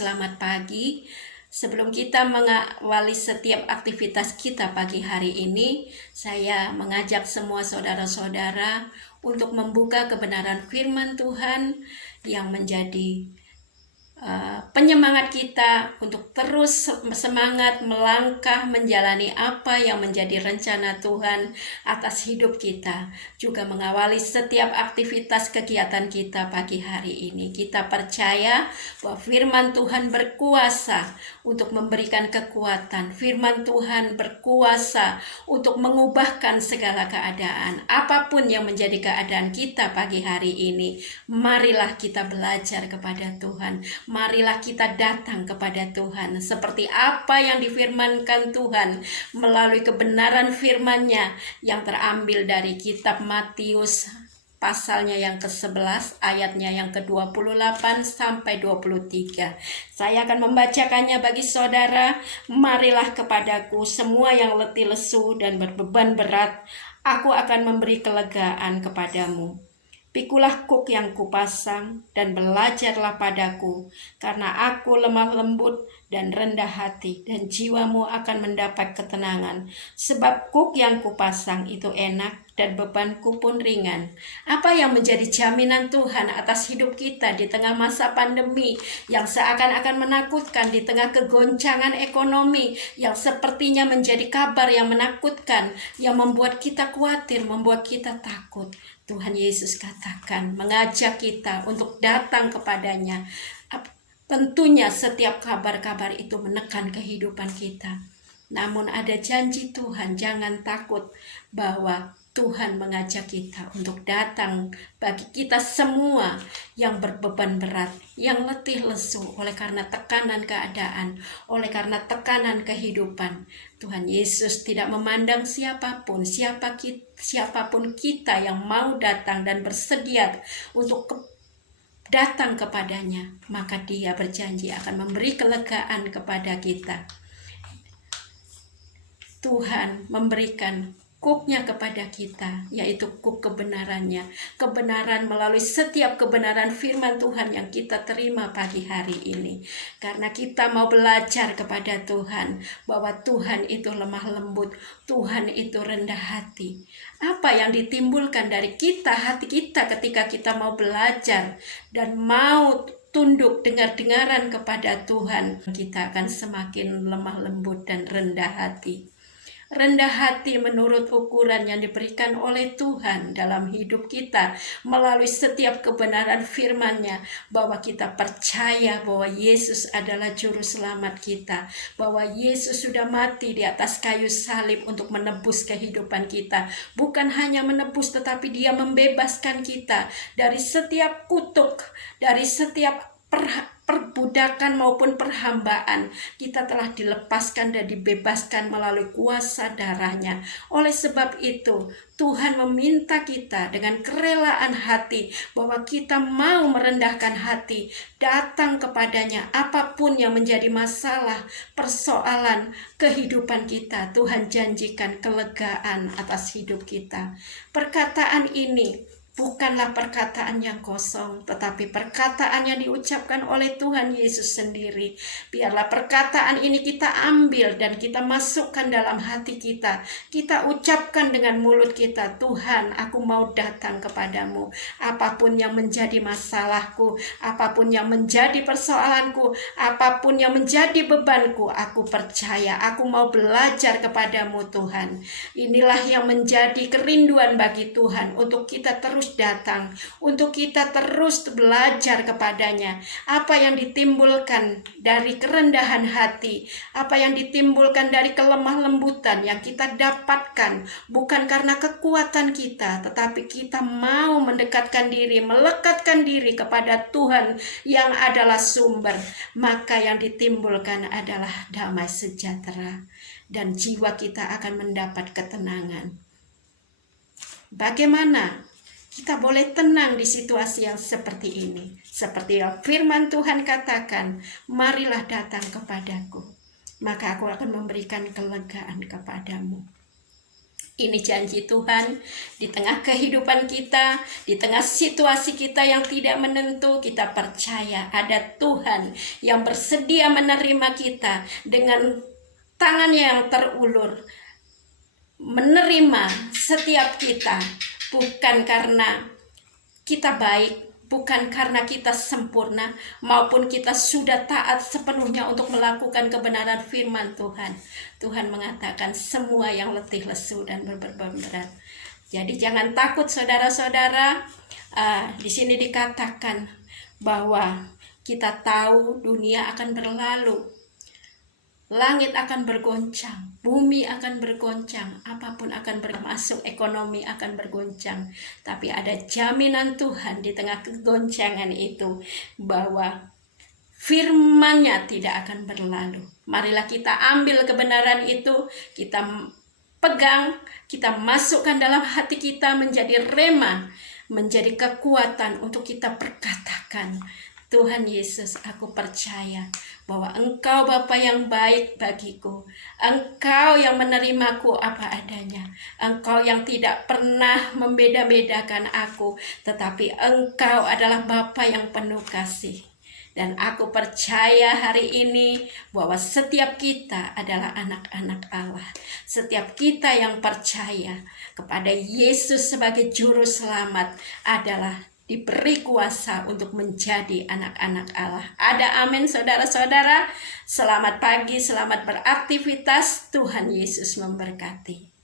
selamat pagi. Sebelum kita mengawali setiap aktivitas kita pagi hari ini, saya mengajak semua saudara-saudara untuk membuka kebenaran firman Tuhan yang menjadi penyemangat kita untuk terus semangat melangkah menjalani apa yang menjadi rencana Tuhan atas hidup kita, juga mengawali setiap aktivitas kegiatan kita pagi hari ini. Kita percaya bahwa firman Tuhan berkuasa untuk memberikan kekuatan. Firman Tuhan berkuasa untuk mengubahkan segala keadaan. Apapun yang menjadi keadaan kita pagi hari ini, marilah kita belajar kepada Tuhan. Marilah kita datang kepada Tuhan seperti apa yang difirmankan Tuhan melalui kebenaran firman-Nya yang terambil dari kitab Matius pasalnya yang ke-11 ayatnya yang ke-28 sampai 23. Saya akan membacakannya bagi saudara. Marilah kepadaku semua yang letih lesu dan berbeban berat, aku akan memberi kelegaan kepadamu. Pikulah kuk yang kupasang dan belajarlah padaku, karena aku lemah lembut dan rendah hati, dan jiwamu akan mendapat ketenangan. Sebab kuk yang kupasang itu enak dan bebanku pun ringan. Apa yang menjadi jaminan Tuhan atas hidup kita di tengah masa pandemi yang seakan-akan menakutkan, di tengah kegoncangan ekonomi yang sepertinya menjadi kabar yang menakutkan, yang membuat kita khawatir, membuat kita takut? Tuhan Yesus katakan, mengajak kita untuk datang kepadanya. Tentunya setiap kabar-kabar itu menekan kehidupan kita. Namun ada janji Tuhan, jangan takut, bahwa Tuhan mengajak kita untuk datang bagi kita semua yang berbeban berat, yang letih lesu oleh karena tekanan keadaan, oleh karena tekanan kehidupan. Tuhan Yesus tidak memandang siapapun, siapapun kita yang mau datang dan bersedia untuk datang kepadanya, maka Dia berjanji akan memberi kelegaan kepada kita. Tuhan memberikan kuknya kepada kita, yaitu kuk kebenarannya. Kebenaran melalui setiap kebenaran firman Tuhan yang kita terima pagi hari ini. Karena kita mau belajar kepada Tuhan, bahwa Tuhan itu lemah lembut, Tuhan itu rendah hati. Apa yang ditimbulkan dari kita, hati kita ketika kita mau belajar dan mau tunduk dengar-dengaran kepada Tuhan, kita akan semakin lemah lembut dan rendah hati. Rendah hati menurut ukuran yang diberikan oleh Tuhan dalam hidup kita melalui setiap kebenaran firman-Nya, bahwa kita percaya bahwa Yesus adalah juru selamat kita, bahwa Yesus sudah mati di atas kayu salib untuk menebus kehidupan kita. Bukan hanya menebus, tetapi Dia membebaskan kita dari setiap kutuk, dari setiap perbudakan maupun perhambaan. Kita telah dilepaskan dan dibebaskan melalui kuasa darah-Nya. Oleh sebab itu, Tuhan meminta kita dengan kerelaan hati, bahwa kita mau merendahkan hati, datang kepadanya apapun yang menjadi masalah, persoalan kehidupan kita. Tuhan janjikan kelegaan atas hidup kita. Perkataan ini bukanlah perkataan yang kosong, tetapi perkataan yang diucapkan oleh Tuhan Yesus sendiri. Biarlah perkataan ini kita ambil dan kita masukkan dalam hati kita. Kita ucapkan dengan mulut kita, Tuhan, aku mau datang kepadamu. Apapun yang menjadi masalahku, apapun yang menjadi persoalanku, apapun yang menjadi bebanku, aku percaya, aku mau belajar kepadamu Tuhan. Inilah yang menjadi kerinduan bagi Tuhan, untuk kita terus datang, untuk kita terus belajar kepadanya. Apa yang ditimbulkan dari kerendahan hati, apa yang ditimbulkan dari kelemah lembutan yang kita dapatkan, bukan karena kekuatan kita, tetapi kita mau mendekatkan diri, melekatkan diri kepada Tuhan yang adalah sumber, maka yang ditimbulkan adalah damai sejahtera, dan jiwa kita akan mendapat ketenangan. Bagaimana kita boleh tenang di situasi yang seperti ini? Seperti yang firman Tuhan katakan, marilah datang kepadaku, maka aku akan memberikan kelegaan kepadamu. Ini janji Tuhan di tengah kehidupan kita, di tengah situasi kita yang tidak menentu, kita percaya ada Tuhan yang bersedia menerima kita dengan tangannya yang terulur, menerima setiap kita, bukan karena kita baik, bukan karena kita sempurna, maupun kita sudah taat sepenuhnya untuk melakukan kebenaran firman Tuhan. Tuhan mengatakan semua yang letih, lesu, dan berbeban berat. Jadi jangan takut saudara-saudara. Di sini dikatakan bahwa kita tahu dunia akan berlalu. Langit akan bergoncang, bumi akan bergoncang, apapun akan bermasuk, ekonomi akan bergoncang. Tapi ada jaminan Tuhan di tengah kegoncangan itu bahwa firman-Nya tidak akan berlalu. Marilah kita ambil kebenaran itu, kita pegang, kita masukkan dalam hati kita menjadi rema, menjadi kekuatan untuk kita perkatakan, Tuhan Yesus, aku percaya bahwa Engkau Bapa yang baik bagiku. Engkau yang menerimaku apa adanya. Engkau yang tidak pernah membeda-bedakan aku, tetapi Engkau adalah Bapa yang penuh kasih. Dan aku percaya hari ini bahwa setiap kita adalah anak-anak Allah. Setiap kita yang percaya kepada Yesus sebagai juru selamat adalah diberi kuasa untuk menjadi anak-anak Allah. Ada amin saudara-saudara. Selamat pagi, selamat beraktivitas. Tuhan Yesus memberkati.